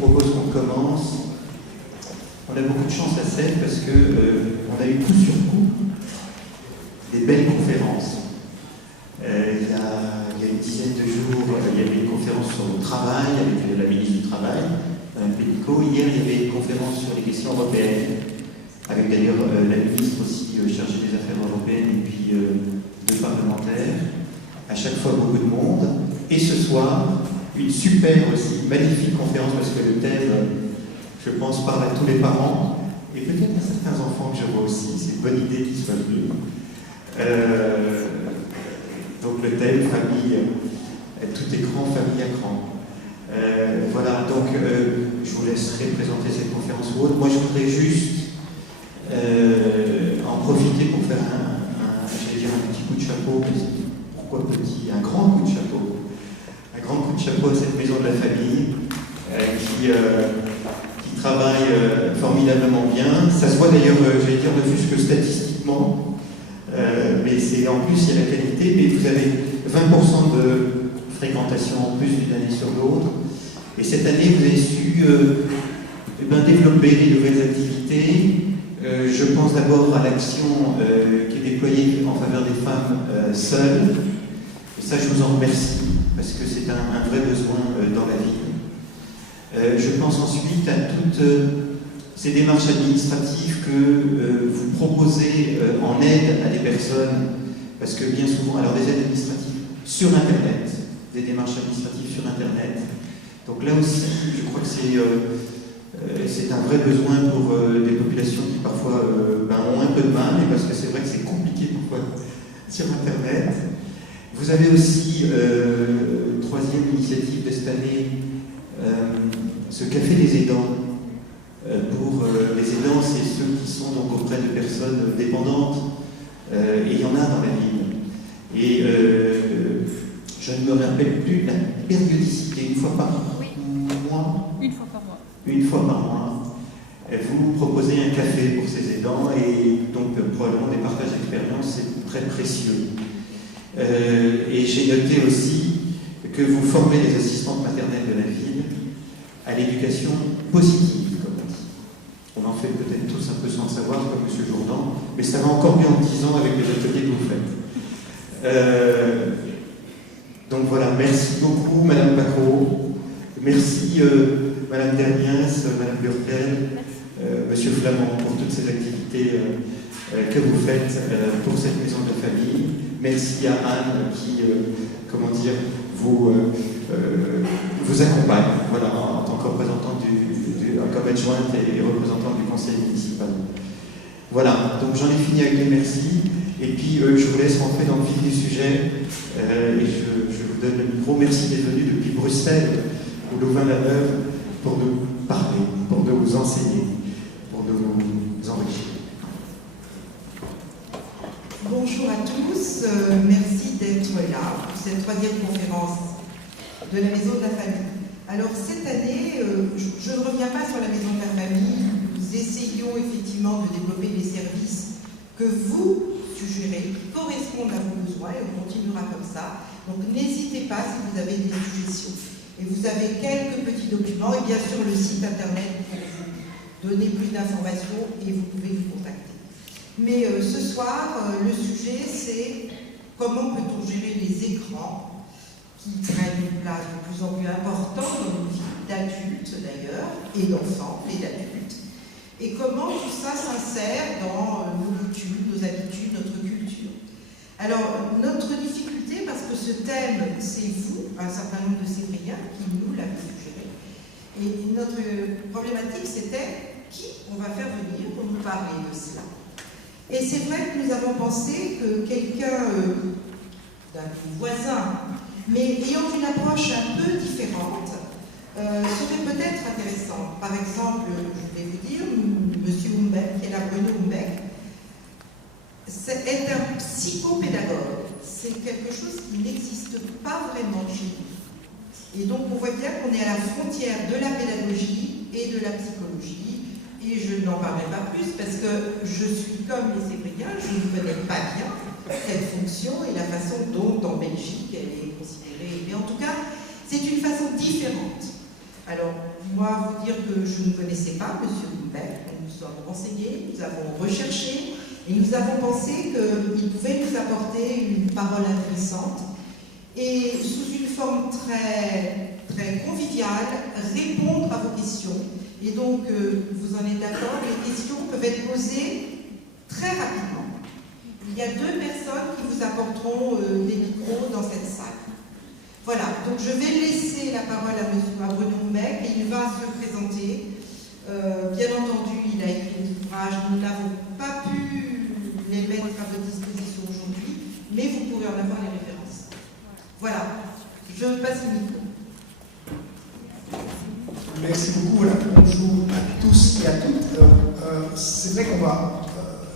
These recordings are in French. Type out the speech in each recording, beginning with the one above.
propose qu'on commence. On a beaucoup de chance à Sète parce qu'on a eu coup sur coup des belles conférences. Il y a une dizaine de jours, il y avait une conférence sur le travail avec la ministre du Travail, Mme Pénicaud. Hier, il y avait une conférence sur les questions européennes, avec d'ailleurs la ministre aussi chargée des affaires européennes et puis deux parlementaires. À chaque fois, beaucoup de monde. Et ce soir, une super aussi, magnifique conférence parce que le thème, je pense, parle à tous les parents et peut-être à certains enfants que je vois aussi. C'est une bonne idée qu'ils soient venus. Donc le thème famille, tout écran, famille à cran. Voilà, donc je vous laisserai présenter cette conférence ou autre. Moi, je voudrais juste en profiter pour faire j'allais dire un petit coup de chapeau. Pourquoi petit? Un grand coup de chapeau. Un grand coup de chapeau à cette maison de la famille qui travaille formidablement bien. Ça se voit d'ailleurs, j'allais dire, ne fût-ce que statistiquement. Mais c'est en plus, il y a la qualité, mais vous avez 20% de fréquentation en plus d'une année sur l'autre. Et cette année, vous avez su développer des nouvelles activités. Je pense d'abord à l'action qui est déployée en faveur des femmes seules. Et ça, je vous en remercie, parce que c'est un vrai besoin dans la ville. Je pense ensuite à toutes ces démarches administratives que vous proposez en aide à des personnes, parce que bien souvent, alors des aides administratives sur Internet, des démarches administratives sur Internet. Donc là aussi, je crois que c'est un vrai besoin pour des populations qui parfois ont un peu de mal, et parce que c'est vrai que c'est compliqué parfois sur Internet. Vous avez aussi, troisième initiative de cette année, ce café des aidants. Pour les aidants, c'est ceux qui sont donc auprès de personnes dépendantes, et il y en a dans la ville. Et je ne me rappelle plus la périodicité, une fois par mois. Une fois par mois. Une fois par mois. Vous proposez un café pour ces aidants, et donc probablement des partages d'expérience, c'est très précieux. Et j'ai noté aussi que vous formez les assistantes maternelles de la ville à l'éducation positive, comme on dit. On en fait peut-être tous un peu sans le savoir, comme M. Jourdan, mais ça va encore mieux en 10 ans avec les ateliers que vous faites. Donc voilà, merci beaucoup Madame Pacro, merci Madame Derniens, Madame Burkel, Monsieur Flamand pour toutes ces activités que vous faites pour cette maison de la famille. Merci à Anne qui, vous accompagne, voilà, en tant que représentante comme adjointe et représentante du conseil municipal. Voilà, donc j'en ai fini avec les merci, et puis je vous laisse rentrer dans le vif du sujet, et je vous donne le micro. Merci d'être venu depuis Bruxelles ou Louvain-la-Neuve pour nous parler, pour nous enseigner, pour nous enrichir. Bonjour à tous, merci d'être là pour cette troisième conférence de la Maison de la Famille. Alors cette année, je ne reviens pas sur la Maison de la Famille, nous essayons effectivement de développer des services que vous suggérez, qui correspondent à vos besoins, et on continuera comme ça. Donc n'hésitez pas si vous avez des suggestions. Et vous avez quelques petits documents, et bien sûr le site internet pour vous donner plus d'informations, et vous pouvez nous contacter. Mais ce soir, le sujet, c'est comment peut-on gérer les écrans qui prennent une place de plus en plus importante dans nos vies d'adultes d'ailleurs, et d'enfants, et d'adultes, et comment tout ça s'insère dans nos coutumes, nos habitudes, notre culture. Alors, notre difficulté, parce que ce thème, c'est vous, un certain nombre de Sévriens, qui nous l'avez suggéré, et notre problématique, c'était qui on va faire venir pour nous parler de cela. Et c'est vrai que nous avons pensé que quelqu'un d'un voisin, mais ayant une approche un peu différente, serait peut-être intéressant. Par exemple, je vais vous dire, M. Humbeck, qui est là, Bruno Humbeck, est un psychopédagogue. C'est quelque chose qui n'existe pas vraiment chez nous. Et donc on voit bien qu'on est à la frontière de la pédagogie et de la psychologie. Et je n'en parlerai pas plus parce que je suis comme les Sévriens, je ne connais pas bien cette fonction et la façon dont en Belgique elle est considérée. Mais en tout cas, c'est une façon différente. Alors, moi, vous dire que je ne connaissais pas M. Bloomberg, nous nous sommes renseignés, nous avons recherché, et nous avons pensé qu'il pouvait nous apporter une parole intéressante, et sous une forme très, très conviviale, répondre à vos questions. Et donc, vous en êtes d'accord, les questions peuvent être posées très rapidement. Il y a 2 personnes qui vous apporteront des micros dans cette salle. Voilà, donc je vais laisser la parole à Bruno Mec et il va se présenter. Bien entendu, il a écrit des ouvrages, nous n'avons pas pu les mettre à votre disposition aujourd'hui, mais vous pourrez en avoir les références. Voilà, je passe le micro. Merci beaucoup, voilà. Bonjour à tous et à toutes. C'est vrai qu'on va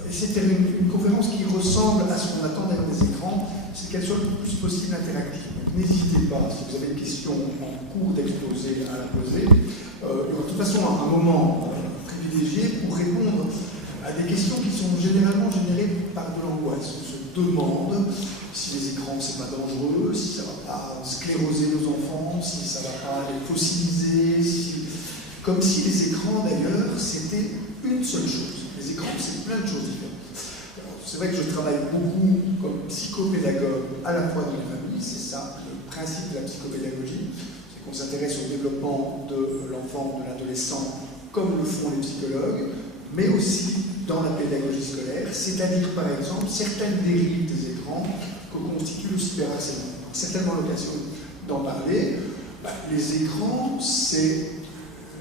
essayer de faire une conférence qui ressemble à ce qu'on attend derrière des écrans, c'est qu'elle soit le plus possible interactive. N'hésitez pas, si vous avez une question en cours d'exposé, à la poser. Il y aura de toute façon un moment privilégié pour répondre à des questions qui sont généralement générées par de l'angoisse. On se demande si les écrans, c'est pas dangereux, si ça va pas scléroser nos enfants, si ça va pas les fossiliser, comme si les écrans, d'ailleurs, c'était une seule chose. Les écrans, c'est plein de choses différentes. C'est vrai que je travaille beaucoup comme psychopédagogue à la fois dans les familles, c'est ça le principe de la psychopédagogie, c'est qu'on s'intéresse au développement de l'enfant, de l'adolescent, comme le font les psychologues, mais aussi dans la pédagogie scolaire, c'est-à-dire par exemple certaines dérives des écrans que constitue le cyberharcèlement. C'est tellement l'occasion d'en parler. Les écrans, c'est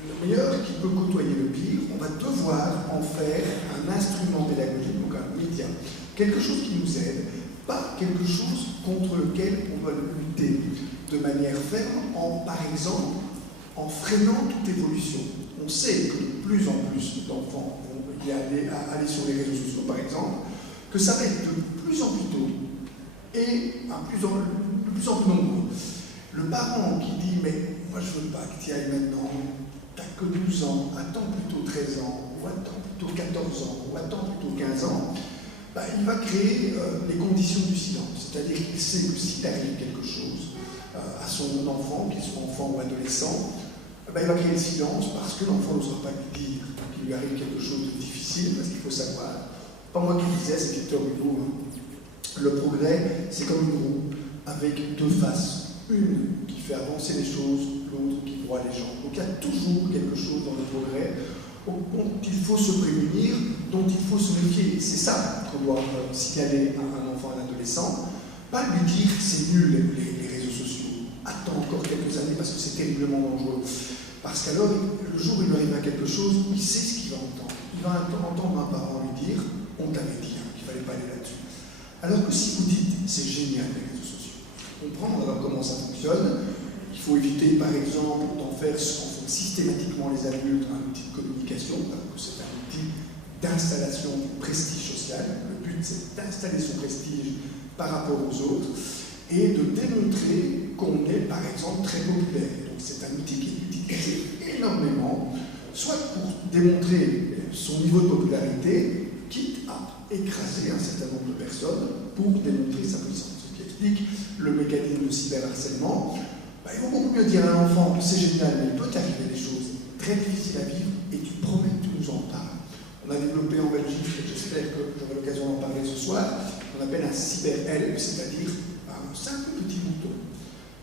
le meilleur qui peut côtoyer le pire. On va devoir en faire un instrument pédagogique, donc un média. Quelque chose qui nous aide, pas quelque chose contre lequel on va lutter de manière ferme, par exemple, en freinant toute évolution. On sait que de plus en plus d'enfants vont aller sur les réseaux sociaux, par exemple, que ça va être de plus en plus tôt et de plus en plus nombreux. Le parent qui dit « mais moi je ne veux pas que tu y ailles maintenant, t'as que 12 ans, attends plutôt 13 ans, ou attends plutôt 14 ans, ou attends plutôt 15 ans », il va créer les conditions du silence. C'est-à-dire qu'il sait que s'il arrive quelque chose à son enfant, qu'il soit enfant ou adolescent, il va créer le silence parce que l'enfant n'osera pas lui dire qu'il lui arrive quelque chose de difficile, parce qu'il faut savoir. Pas moi qui le disais, c'est Victor Hugo. Le progrès, c'est comme une roue avec 2 faces. Une qui fait avancer les choses, l'autre qui broie les gens. Donc il y a toujours quelque chose dans le progrès dont il faut se prémunir, dont il faut se méfier. C'est ça qu'on doit signaler à un enfant, à un adolescent. Pas lui dire c'est nul les réseaux sociaux. Attends encore quelques années parce que c'est terriblement dangereux. Parce qu'alors, le jour où il lui arrivera quelque chose, il sait ce qu'il va entendre. Il va entendre un parent lui dire on t'avait dit qu'il ne fallait pas aller là-dessus. Alors que si vous dites c'est génial les réseaux sociaux, comprendre alors comment ça fonctionne, il faut éviter par exemple d'en faire ce qu'en font systématiquement les adultes un outil de communication, alors que c'est un outil d'installation du prestige social. Le but c'est d'installer son prestige par rapport aux autres et de démontrer qu'on est par exemple très populaire. Donc c'est un outil qui est utilisé énormément, soit pour démontrer son niveau de popularité, quitte à écraser un certain nombre de personnes pour démontrer sa puissance. Ce qui explique le mécanisme de cyberharcèlement. Il vaut beaucoup mieux dire à un enfant c'est génial, mais il peut t'arriver des choses très difficiles à vivre et tu promets que tu nous en parles. On a développé en Belgique, et j'espère que j'aurai l'occasion d'en parler ce soir, qu'on appelle un cyber-help, c'est-à-dire un simple petit bouton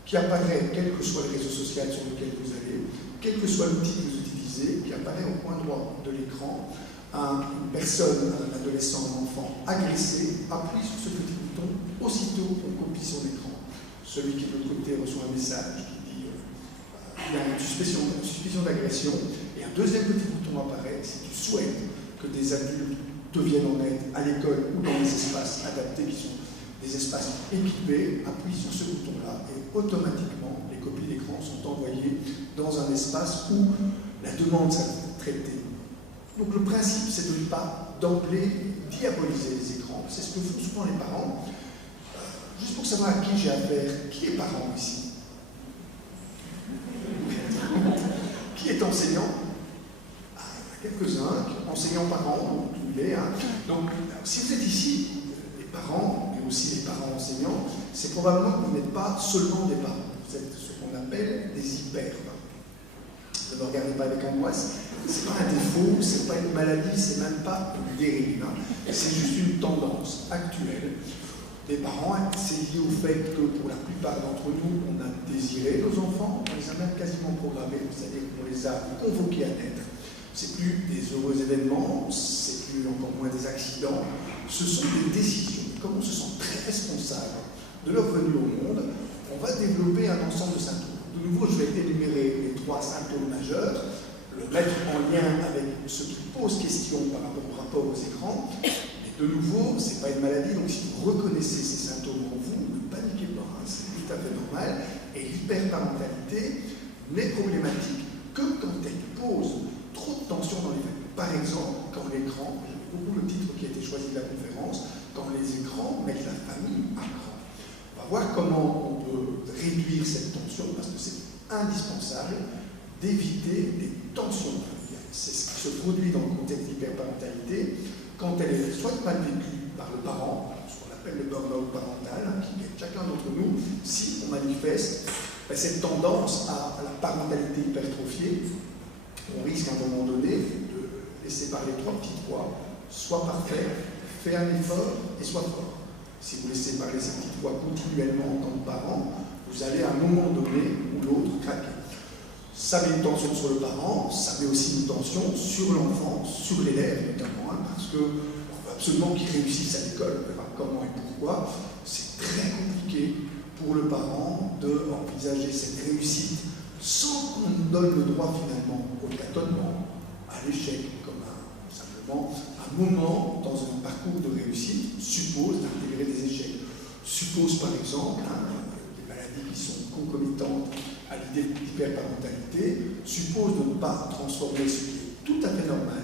qui apparaît quel que soit le réseau social sur lequel vous allez, quel que soit l'outil que vous utilisez, qui apparaît au coin droit de l'écran. Une personne, un adolescent, un enfant agressé appuie sur ce petit bouton, aussitôt on copie son écran. Celui qui de l'autre côté reçoit un message qui dit il y a une suspicion d'agression, et un deuxième petit bouton apparaît si tu souhaites que des adultes te viennent en aide à l'école ou dans des espaces adaptés qui sont des espaces équipés, appuie sur ce bouton-là et automatiquement les copies d'écran sont envoyées dans un espace où la demande sera traitée. Donc le principe, c'est de ne pas d'emblée diaboliser les écrans. C'est ce que font souvent les parents. Juste pour savoir à qui j'ai affaire, qui est parent ici? Qui est enseignant? Il y en a quelques-uns, enseignants parents, tous les. Donc si vous êtes ici, les parents, mais aussi les parents enseignants, c'est probablement que vous n'êtes pas seulement des parents. Vous êtes ce qu'on appelle des hyper-parents. Ne me regardez pas avec angoisse. C'est pas un défaut, c'est pas une maladie, c'est même pas une dérive. C'est juste une tendance actuelle des parents. C'est lié au fait que pour la plupart d'entre nous, on a désiré nos enfants, on les a même quasiment programmés, c'est-à-dire qu'on les a convoqués à naître. C'est plus des heureux événements, c'est plus encore moins des accidents, ce sont des décisions. Comme on se sent très responsable de leur venue au monde, on va développer un ensemble de symptômes. De nouveau, je vais énumérer les 3 symptômes majeurs, le mettre en lien avec ce qui pose question par rapport aux écrans. Mais de nouveau, ce n'est pas une maladie, donc si vous reconnaissez ces symptômes en vous, ne paniquez pas, hein, c'est tout à fait normal. Et l'hyperparentalité n'est problématique que quand elle pose trop de tension dans les familles. Par exemple, quand l'écran, j'aime beaucoup le titre qui a été choisi de la conférence, quand les écrans mettent la famille à cran. On va voir comment on peut réduire cette tension, parce que c'est indispensable d'éviter des tensions familiales. C'est ce qui se produit dans le contexte d'hyperparentalité quand elle est soit mal vécue par le parent, ce qu'on appelle le burn-out parental, qui est chacun d'entre nous, si on manifeste cette tendance à la parentalité hypertrophiée, on risque à un moment donné de laisser parler 3 petites voix, soit parfait, fais un effort et sois fort. Si vous laissez parler ces petites voix continuellement en tant que parent, vous allez à un moment donné ou l'autre craquer. Ça met une tension sur le parent, ça met aussi une tension sur l'enfant, sur l'élève notamment, hein, parce qu'on veut absolument qu'il réussisse à l'école, on verra comment et pourquoi. C'est très compliqué pour le parent d'envisager cette réussite sans qu'on nous donne le droit finalement au tâtonnement, à l'échec, comme simplement un moment dans un parcours de réussite suppose d'intégrer des échecs. Suppose par exemple des maladies qui sont concomitantes à l'idée d'hyperparentalité, suppose de ne pas transformer ce qui est tout à fait normal,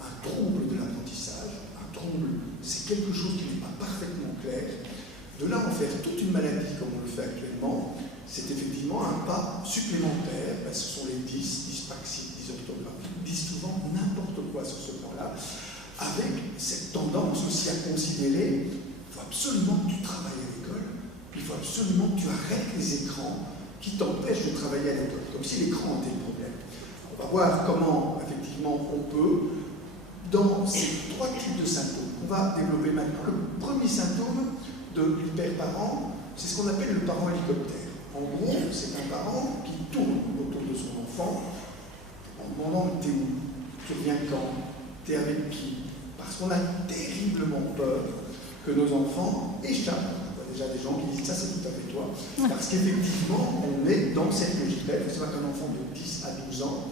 un trouble de l'apprentissage. Un trouble, c'est quelque chose qui n'est pas parfaitement clair. De là en faire toute une maladie comme on le fait actuellement, c'est effectivement un pas supplémentaire. Ben, ce sont les dyspraxies, dysorthographies, disent souvent n'importe quoi sur ce plan-là, avec cette tendance aussi à considérer qu'il faut absolument que tu travailles à l'école, il faut absolument que tu arrêtes les écrans qui t'empêchent de travailler à l'école, comme si l'écran était le problème. On va voir comment, effectivement, on peut, dans ces 3 types de symptômes, on va développer maintenant. Le premier symptôme de l'hyperparent, c'est ce qu'on appelle le parent hélicoptère. En gros, c'est un parent qui tourne autour de son enfant en demandant t'es où, tu reviens quand, t'es avec qui, parce qu'on a terriblement peur que nos enfants échappent. Déjà des gens qui disent ça c'est tout à fait toi, parce qu'effectivement on est dans cette logique-là. Il faut savoir qu'un enfant de 10 à 12 ans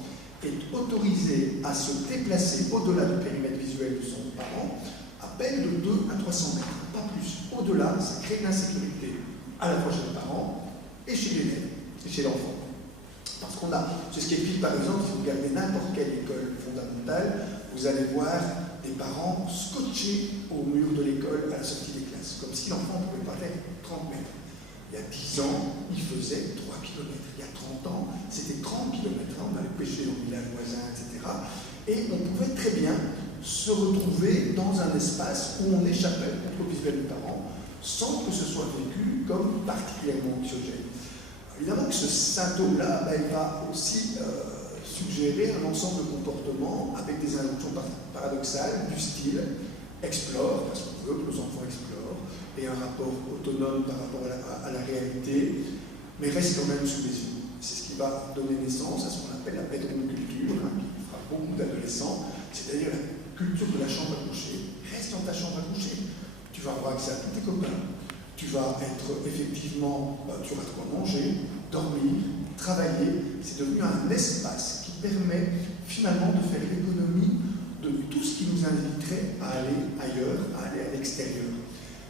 est autorisé à se déplacer au-delà du périmètre visuel de son parent à peine de 2 à 300 mètres, pas plus. Au-delà, ça crée de l'insécurité à la fois chez le parent et chez l'élève, et chez l'enfant. Parce qu'on a, c'est ce qui explique par exemple, si vous regardez n'importe quelle école fondamentale, vous allez voir des parents scotchés au mur de l'école à la sortie des classes, comme si l'enfant ne pouvait pas faire 30 mètres. Il y a 10 ans, il faisait 3 km. Il y a 30 ans, c'était 30 km. On allait pêcher dans le village voisin, etc. Et on pouvait très bien se retrouver dans un espace où on échappait au contrôle visuel du parent, sans que ce soit vécu comme particulièrement anxiogène. Évidemment que ce symptôme-là, il va aussi suggérer un ensemble de comportements avec des injonctions paradoxales du style explore, parce qu'on veut que nos enfants explorent, et un rapport autonome par rapport à la réalité, mais reste quand même sous les yeux. C'est ce qui va donner naissance à ce qu'on appelle la bedroom culture, qui fera beaucoup d'adolescents, c'est-à-dire la culture de la chambre à coucher. Reste dans ta chambre à coucher, tu vas avoir accès à tous tes copains, tu vas être effectivement, tu auras de quoi manger, dormir, travailler. C'est devenu un espace qui permet finalement de faire l'économie de tout ce qui nous inviterait à aller ailleurs, à aller à l'extérieur.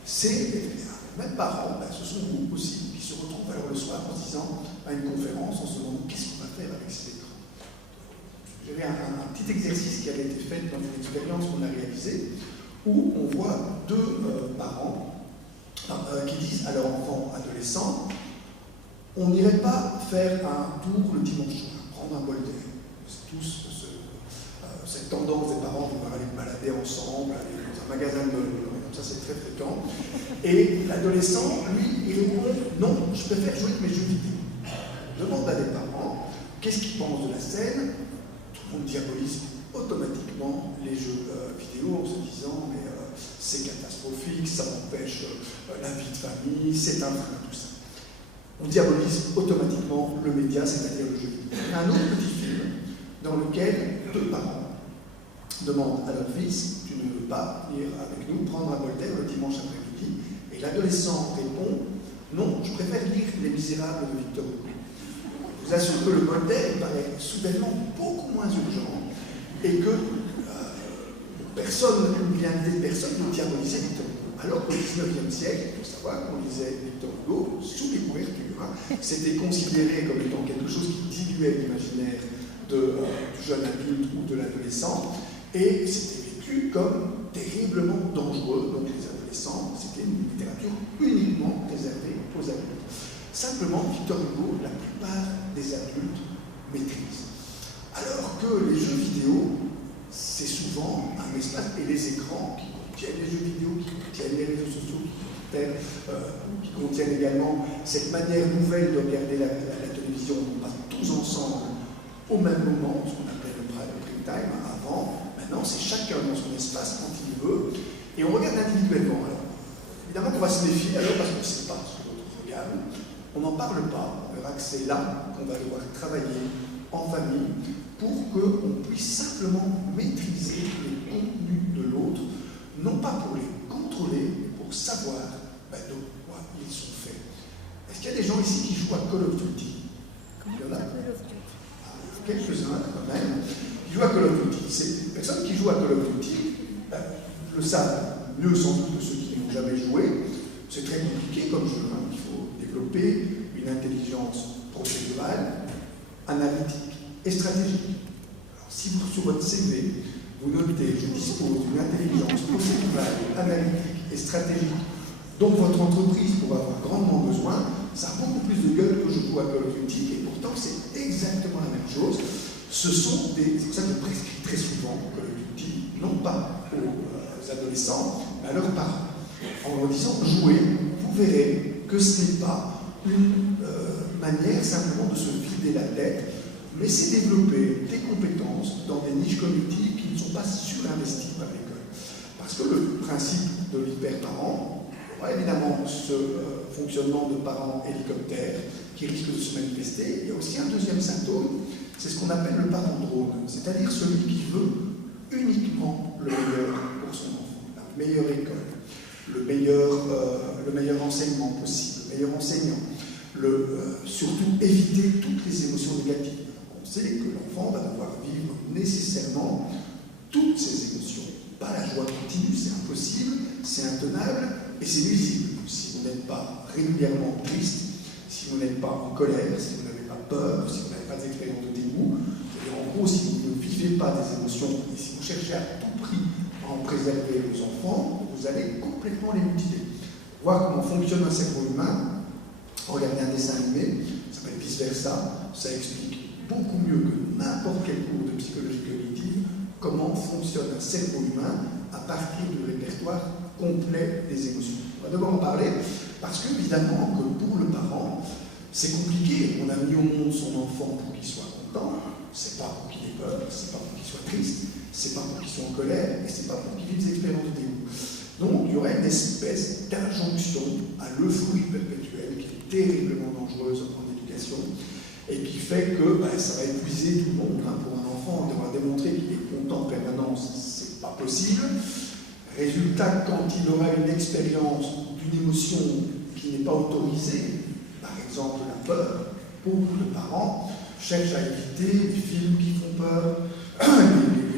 C'est les mêmes parents, ce sont vous aussi, qui se retrouvent alors le soir en se disant à une conférence, en se demandant qu'est-ce qu'on va faire avec ces écrans. J'avais un petit exercice qui avait été fait dans une expérience qu'on a réalisée, où on voit 2 parents qui disent à leur enfant adolescent, on n'irait pas faire un tour le dimanche soir, prendre un bol d'air. C'est tous cette tendance des parents de pouvoir aller balader ensemble, aller dans un magasin de meubles, comme ça c'est très fréquent. Et l'adolescent, lui, il répond non, je préfère jouer avec mes jeux vidéo. Demande à des parents Qu'est-ce qu'ils pensent de la scène? Tout le monde diabolise automatiquement les jeux vidéo en se disant mais c'est catastrophique, ça empêche la vie de famille, c'est un frein, tout ça. On diabolise automatiquement le média, c'est-à-dire le jeu vidéo. Il y a un autre petit film dans lequel deux parents demandent à leur fils: tu ne veux pas venir avec nous prendre un bol d'air le dimanche après-midi? Et l'adolescent répond: non, je préfère lire Les Misérables de Victor Hugo. Je vous assure que le bol d'air paraît soudainement beaucoup moins urgent et que personne ne diabolisait Victor Hugo. Alors qu'au XIXe siècle, il faut savoir qu'on lisait Victor Hugo sous les couvertures. C'était considéré comme étant quelque chose qui diluait l'imaginaire du jeune adulte ou de l'adolescent, et c'était vécu comme terriblement dangereux. Donc les adolescents, c'était une littérature uniquement réservée aux adultes. Simplement, Victor Hugo, la plupart des adultes maîtrisent. Alors que les jeux vidéo, c'est souvent un espace, et les écrans qui contiennent les jeux vidéo, qui contiennent les réseaux sociaux, qui contiennent également cette manière nouvelle de regarder la télévision. On passe tous ensemble au même moment, ce qu'on appelle le prime time avant. Maintenant, c'est chacun dans son espace quand il veut, et on regarde individuellement. Alors, évidemment qu'on va se méfier, alors parce qu'on ne sait pas ce que l'autre regarde. On n'en parle pas. On verra que c'est là qu'on va devoir travailler en famille pour qu'on puisse simplement maîtriser les contenus de l'autre, non pas pour les contrôler, mais pour savoir de quoi ils sont faits. Est-ce qu'il y a des gens ici qui jouent à Call of Duty? Il y en a quelques-uns quand même qui jouent à Call of Duty. Ces personnes qui jouent à Call of Duty le savent mieux sans doute que ceux qui n'ont jamais joué. C'est très compliqué comme jeu. Il faut développer une intelligence procédurale, analytique et stratégique. Alors, si vous, sur votre CV, vous notez: je dispose d'une intelligence procédurale, analytique et stratégique dont votre entreprise pourra avoir grandement besoin, ça a beaucoup plus de gueule que je joue à Call of Duty, et pourtant c'est exactement la même chose. C'est pour ça que je prescris très souvent Call of Duty, non pas aux adolescents, mais à leurs parents, en leur disant: jouez, vous verrez que ce n'est pas une manière simplement de se vider la tête, mais c'est développer des compétences dans des niches cognitives qui ne sont pas surinvesties par l'école. Parce que le principe de l'hyper-parent, il y aura évidemment ce fonctionnement de parents hélicoptères qui risque de se manifester. Il y a aussi un deuxième symptôme, c'est ce qu'on appelle le parent drone, c'est-à-dire celui qui veut uniquement le meilleur pour son enfant, la meilleure école, le meilleur enseignement possible, le meilleur enseignant, surtout éviter toutes les émotions négatives. On sait que l'enfant va devoir vivre nécessairement toutes ces émotions. Pas la joie continue, c'est impossible, c'est intenable et c'est nuisible. Si vous n'êtes pas régulièrement triste, si vous n'êtes pas en colère, si vous n'avez pas peur, si vous n'avez pas d'expérience de dégoût, c'est-à-dire en gros, si vous ne vivez pas des émotions et si vous cherchez à tout prix à en préserver vos enfants, vous allez complètement les mutiler. Voir comment fonctionne un cerveau humain, regardez un dessin animé, ça s'appelle Vice Versa, ça explique beaucoup mieux que n'importe quel cours de psychologie cognitive comment fonctionne un cerveau humain à partir du répertoire complet des émotions. On va devoir en parler parce que, évidemment, que pour le parent, c'est compliqué. On a mis au monde son enfant pour qu'il soit content, c'est pas pour qu'il ait peur, c'est pas pour qu'il soit triste, c'est pas pour qu'il soit en colère, et c'est pas pour qu'il vive des expériences de dégoût. Donc, il y aurait une espèce d'injonction à l'euphorie perpétuelle qui est terriblement dangereuse en éducation et qui fait que ça va épuiser tout le monde. Pour un enfant, on devra démontrer qu'il est content en permanence, c'est pas possible. Résultat, quand il aura une expérience d'une émotion qui n'est pas autorisée, par exemple la peur, beaucoup de parents cherchent à éviter les films qui font peur,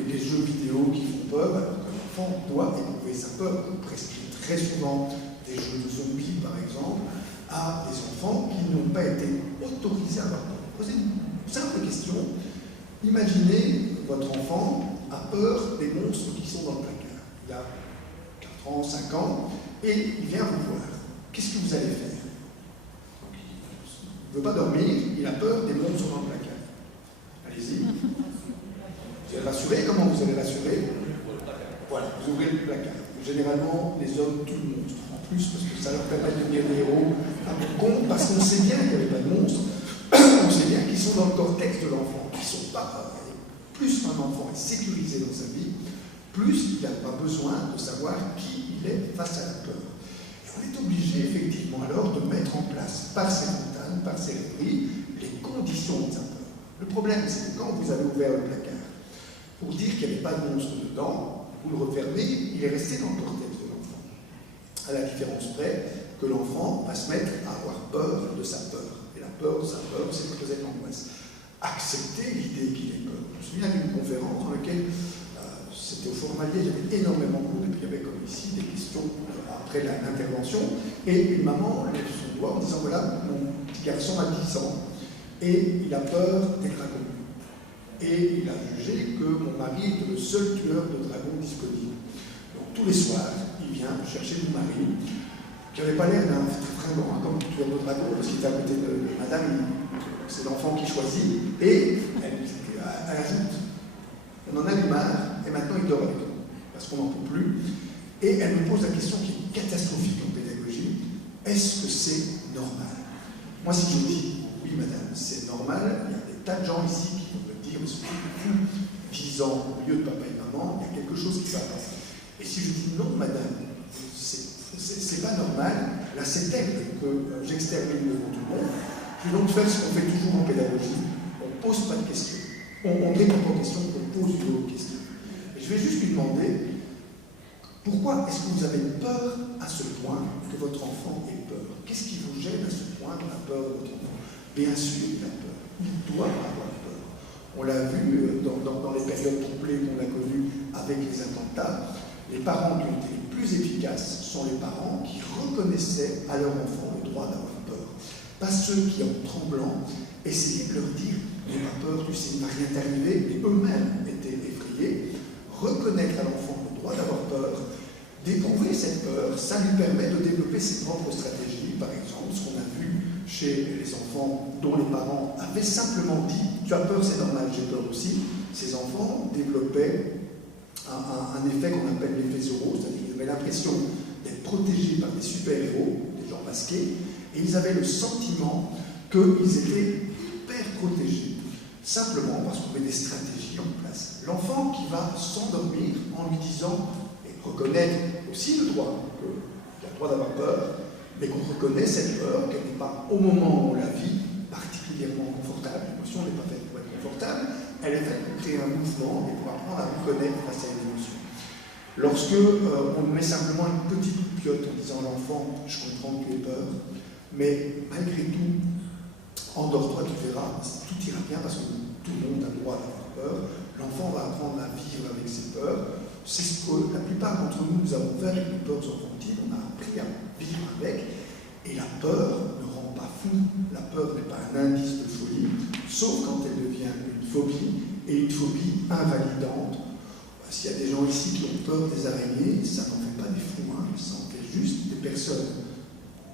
les jeux vidéo qui font peur, alors que l'enfant doit éprouver sa peur. On prescrit très souvent des jeux de zombies, par exemple, à des enfants qui n'ont pas été autorisés à avoir peur. Posez une simple question. Imaginez votre enfant a peur des monstres qui sont dans le placard. Il a 4 ans, 5 ans, et il vient vous voir. Qu'est-ce que vous allez faire? Il ne veut pas dormir, il a peur des monstres dans le placard. Allez-y. Vous allez rassurer. Comment vous allez rassurer? Voilà, vous ouvrez le placard. Généralement, les hommes tuent le monstre en plus, parce que ça leur permet de devenir des héros à mon compte, parce qu'on sait bien qu'il n'y avait pas de monstres, on sait bien qu'ils sont sont dans le cortex de l'enfant, qui sont pas, plus un enfant est sécurisé dans sa vie, plus il n'a pas besoin de savoir qui il est face à la peur. Et on est obligé effectivement alors de mettre en place par ces montagnes, par ces rêveries, les conditions de sa peur. Le problème, c'est que quand vous avez ouvert le placard pour dire qu'il n'y avait pas de monstre dedans, vous le refermez, il est resté dans le cortex de l'enfant. À la différence près que l'enfant va se mettre à avoir peur de sa peur. Et la peur de sa peur, c'est peut-être l'angoisse. Accepter l'idée qu'il ait peur. Je me souviens d'une conférence dans laquelle c'était au Formalier, il y avait énormément de cours, et puis il y avait comme ici des questions après l'intervention, et une maman lève son doigt en disant voilà, mon petit garçon a 10 ans, et il a peur des dragons. Et il a jugé que mon mari était le seul tueur de dragons disponible. Donc tous les soirs, il vient chercher mon mari, qui n'avait pas l'air d'un fringant, comme tueur de dragons, parce qu'il était à côté de madame, c'est l'enfant qui choisit, et elle ajoute on en a eu marre, et maintenant il dort avec nous, parce qu'on n'en peut plus. Et elle me pose la question qui est catastrophique en pédagogie, est-ce que c'est normal? Moi, si je dis, oui madame, c'est normal, il y a des tas de gens ici qui vont me dire, mais c'est fou, 10 ans au milieu de papa et maman, il y a quelque chose qui va pas. Et si je dis, non madame, c'est pas normal, là c'est tel que j'extermine devant tout le monde, je vais donc faire ce qu'on fait toujours en pédagogie, on ne pose pas de questions. On répond pas aux questions, on pose une autre question. Et je vais juste lui demander, pourquoi est-ce que vous avez peur à ce point que votre enfant ait peur? Qu'est-ce qui vous gêne à ce point de la peur de votre enfant? Bien sûr, il a peur. Il doit avoir peur. On l'a vu dans les périodes troublées qu'on a connues avec les attentats. Les parents qui ont été les plus efficaces sont les parents qui reconnaissaient à leur enfant le droit d'avoir peur. Pas ceux qui, en tremblant, essayaient de leur dire n'aie pas peur, tu sais, il ne va rien t'arriver, et eux-mêmes étaient effrayés. Reconnaître à l'enfant le droit d'avoir peur, d'éprouver cette peur, ça lui permet de développer ses propres stratégies. Par exemple, ce qu'on a vu chez les enfants dont les parents avaient simplement dit tu as peur, c'est normal, j'ai peur aussi. Ces enfants développaient un effet qu'on appelle l'effet Zorro, c'est-à-dire qu'ils avaient l'impression d'être protégés par des super-héros, des gens masqués, et ils avaient le sentiment qu'ils étaient hyper protégés. Simplement parce qu'on met des stratégies en place. L'enfant qui va s'endormir en lui disant, et reconnaître aussi le droit, qu'il a le droit d'avoir peur, mais qu'on reconnaît cette peur, qu'elle n'est pas au moment où on la vit particulièrement confortable. L'émotion n'est pas faite pour être confortable, elle est faite pour créer un mouvement et pour apprendre à reconnaître face à une émotion. Lorsque on met simplement une petite coupiote en disant à l'enfant, je comprends que tu aies peur, mais malgré tout, endors-toi, tu verras, tout ira bien parce que tout le monde a le droit d'avoir peur. L'enfant va apprendre à vivre avec ses peurs. C'est ce que la plupart d'entre nous avons fait avec nos peurs enfantines. On a appris à vivre avec. Et la peur ne rend pas fou. La peur n'est pas un indice de folie, sauf quand elle devient une phobie, et une phobie invalidante. S'il y a des gens ici qui ont peur des araignées, ça n'en fait pas des fous, hein, ça en fait juste des personnes,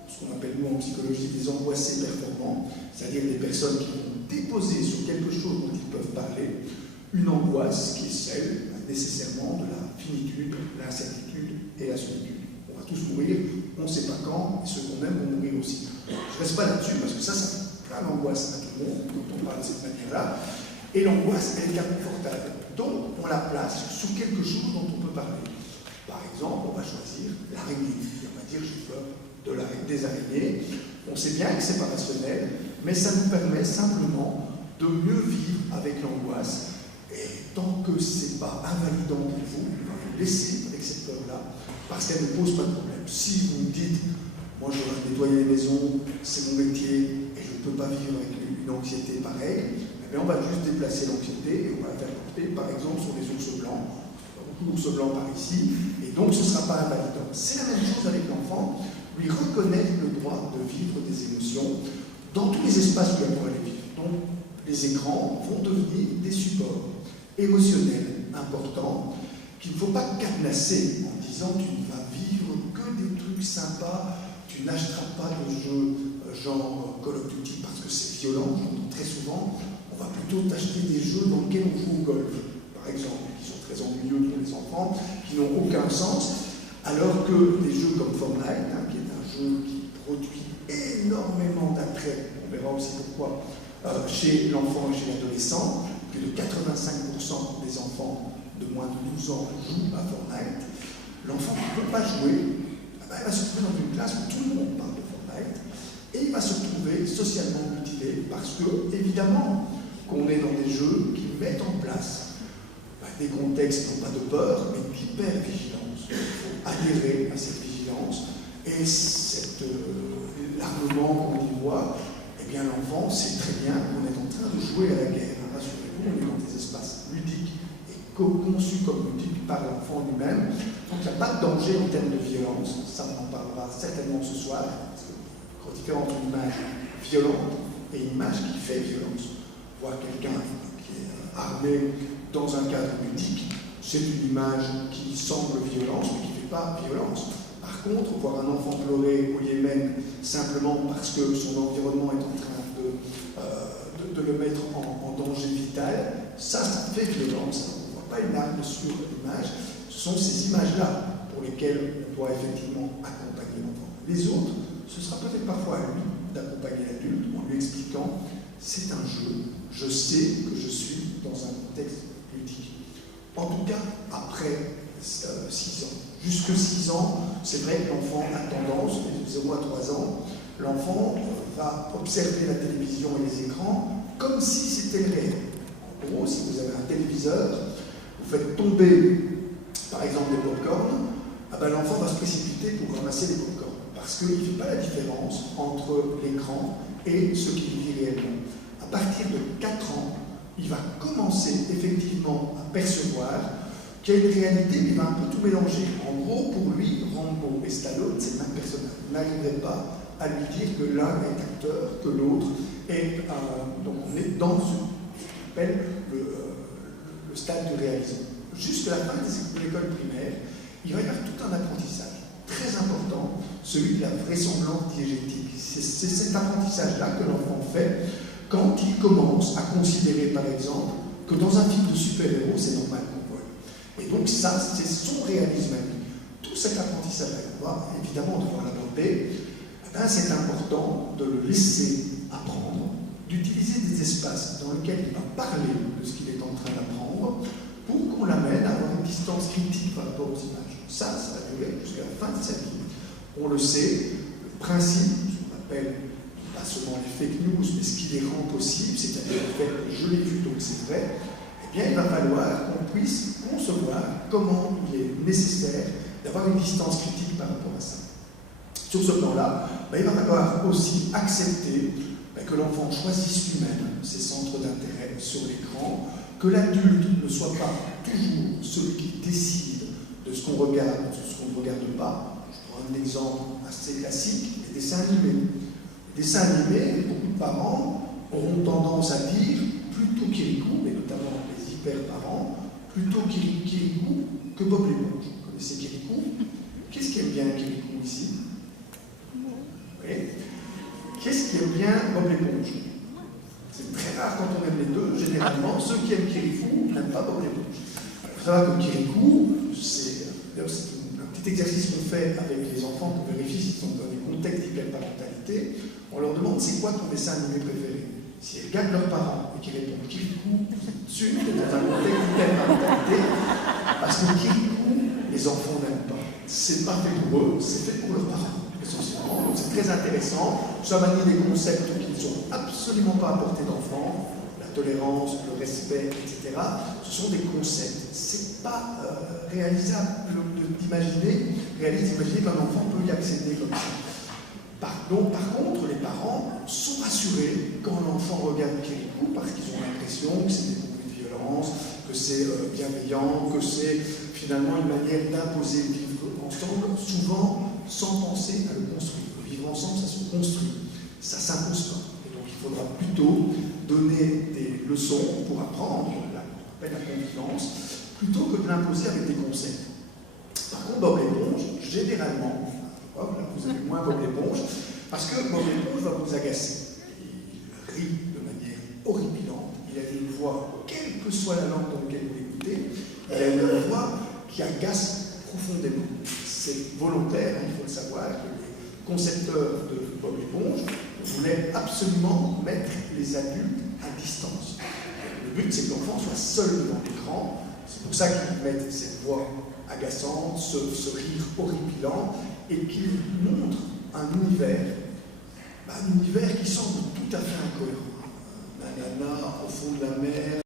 ce qu'on appelle nous en psychologie des angoissés performants, c'est-à-dire des personnes qui vont déposer sur quelque chose dont ils peuvent parler une angoisse qui est celle nécessairement de la finitude, l'incertitude et la solitude. On va tous mourir, on ne sait pas quand, et ceux qu'on aime vont mourir aussi. Je ne reste pas là-dessus parce que ça fait plein d'angoisse à tout le monde quand on parle de cette manière-là, et l'angoisse, elle est inconfortable. Donc, on la place sur quelque chose dont on peut parler. Par exemple, on va choisir l'araignée. On va dire, j'ai peur des araignées. On sait bien que c'est pas rationnel, mais ça nous permet simplement de mieux vivre avec l'angoisse. Et tant que c'est pas invalidant pour vous, on va vous laisser avec cette peur-là, parce qu'elle ne pose pas de problème. Si vous me dites, moi je vais nettoyer les maisons, c'est mon métier, et je ne peux pas vivre avec une anxiété pareille, eh bien on va juste déplacer l'anxiété et on va la faire porter, par exemple, sur les ours blancs. Beaucoup d'ours blancs par ici, et donc ce ne sera pas invalidant. C'est la même chose avec l'enfant. Lui reconnaître le droit de vivre des émotions dans tous les espaces où il pourra les vivre. Donc, les écrans vont devenir des supports émotionnels importants qu'il ne faut pas cadenasser en disant tu ne vas vivre que des trucs sympas, tu n'achèteras pas de jeux genre Call of Duty parce que c'est violent. Très souvent, on va plutôt t'acheter des jeux dans lesquels on joue au golf, par exemple, qui sont très ennuyeux pour les enfants, qui n'ont aucun sens. Alors que des jeux comme Fortnite, qui est un jeu qui produit énormément d'attrait, on verra aussi pourquoi, chez l'enfant et chez l'adolescent. Plus de 85% des enfants de moins de 12 ans jouent à Fortnite. L'enfant qui ne peut pas jouer, il va se trouver dans une classe où tout le monde parle de Fortnite et il va se retrouver socialement mutilé parce que, évidemment, qu'on est dans des jeux qui mettent en place des contextes, non pas de peur, mais d'hyper-vigilance. Il faut adhérer à cette vigilance et l'armement qu'on y voit, eh bien l'enfant sait très bien qu'on est en train de jouer à la guerre. Rassurez-vous, on est dans des espaces ludiques et conçus comme ludiques par l'enfant lui-même. Donc il n'y a pas de danger en termes de violence. Ça, on en parlera certainement ce soir. Parce que la différence entre une image violente et une image qui fait violence. Voir quelqu'un qui est armé dans un cadre ludique, c'est une image qui semble violence, mais qui ne fait pas violence. Par contre, voir un enfant pleurer au Yémen simplement parce que son environnement est en train de le mettre en danger vital, ça fait violence. On ne voit pas une arme sur l'image. Ce sont ces images-là pour lesquelles on doit effectivement accompagner l'enfant. Les autres, ce sera peut-être parfois à lui d'accompagner l'adulte en lui expliquant c'est un jeu, je sais que je suis dans un contexte ludique. En tout cas, après 6 ans. Jusque 6 ans, c'est vrai que l'enfant a tendance, de 0 à 3 ans, l'enfant va observer la télévision et les écrans comme si c'était le réel. En gros, si vous avez un téléviseur, vous faites tomber, par exemple, des pop-corns, l'enfant va se précipiter pour ramasser les pop-corns. Parce qu'il ne fait pas la différence entre l'écran et ce qu'il vit réellement. À partir de 4 ans, il va commencer effectivement à percevoir qu'il y a une réalité, mais il va un peu tout mélanger. En gros, pour lui, Rambo et Stallone, c'est le même personnage. Il n'arriverait pas à lui dire que l'un est acteur, que l'autre est... donc on est dans ce qu'on appelle le stade du réalisme. Jusqu'à la fin de l'école primaire, il va y avoir tout un apprentissage très important, celui de la vraisemblance diégétique. C'est cet apprentissage-là que l'enfant fait quand il commence à considérer, par exemple, que dans un film de super-héros, c'est normal qu'on voit. Et donc ça, c'est son réalisme à lui. Tout cet apprentissage-là, on va évidemment devoir l'aborder. C'est important de le laisser apprendre, d'utiliser des espaces dans lesquels il va parler de ce qu'il est en train d'apprendre, pour qu'on l'amène à avoir une distance critique par rapport aux images. Ça va durer jusqu'à la fin de sa vie. On le sait, le principe, ce qu'on appelle pas seulement les fake news, mais ce qui les rend possibles, c'est-à-dire le fait que je l'ai vu donc c'est vrai, eh bien il va falloir qu'on puisse concevoir comment il est nécessaire d'avoir une distance critique par rapport à ça. Sur ce plan-là, il va falloir aussi accepter que l'enfant choisisse lui-même ses centres d'intérêt sur l'écran, que l'adulte ne soit pas toujours celui qui décide de ce qu'on regarde, de ce qu'on ne regarde pas. Je prends un exemple assez classique, les dessins animés. Les dessins animés, beaucoup de parents auront tendance à dire plutôt Kirikou, mais notamment les hyper-parents, plutôt Kirikou que Bob l'éponge. Vous connaissez Kirikou? Qu'est-ce qui aime bien Kirikou ici? Oui. Qu'est-ce qui aime bien Bob l'éponge? C'est très rare quand on aime les deux. Généralement, ceux qui aiment Kirikou n'aiment pas Bob l'éponge. Il faut savoir que Kirikou, c'est un petit exercice qu'on fait avec les enfants pour vérifier s'ils sont dans des contextes d'hyperparentalité. On leur demande c'est quoi ton dessin animé préféré. Si elles regardent leurs parents et qu'ils répondent Kirikou, c'est sûr que dans un contexte d'hyperparentalité, parce que Kirikou, les enfants n'aiment pas. C'est pas fait pour eux, c'est fait pour leurs parents. Essentiellement. Donc c'est très intéressant. Ça va nier des concepts qui ne sont absolument pas à portée d'enfants, la tolérance, le respect, etc. Ce sont des concepts. C'est pas réalisable d'imaginer qu'un enfant peut y accéder comme ça. Par contre, les parents sont rassurés quand l'enfant regarde Kirikou parce qu'ils ont l'impression que c'est dépourvu de violence, que c'est bienveillant, que c'est finalement une manière d'imposer le vivre ensemble, souvent sans penser à le construire. Le vivre ensemble, ça se construit, ça ne s'impose pas. Et donc il faudra plutôt donner des leçons pour apprendre la confiance, plutôt que de l'imposer avec des concepts. Par contre, Bob l'éponge, généralement, là, vous avez moins Bob l'éponge, parce que Bob l'éponge va vous agacer. Il rit de manière horripilante, il a une voix, quelle que soit la langue dans laquelle vous l'écoutez, il a une voix qui agace profondément. C'est volontaire, il faut le savoir, que les concepteurs de Bob l'éponge voulait absolument mettre les adultes à distance. Le but, c'est que l'enfant soit seul devant l'écran. C'est pour ça qu'ils mettent cette voix agaçante, ce rire horripilant, et qu'ils montrent un univers qui semble tout à fait incohérent. Nanana, au fond de la mer,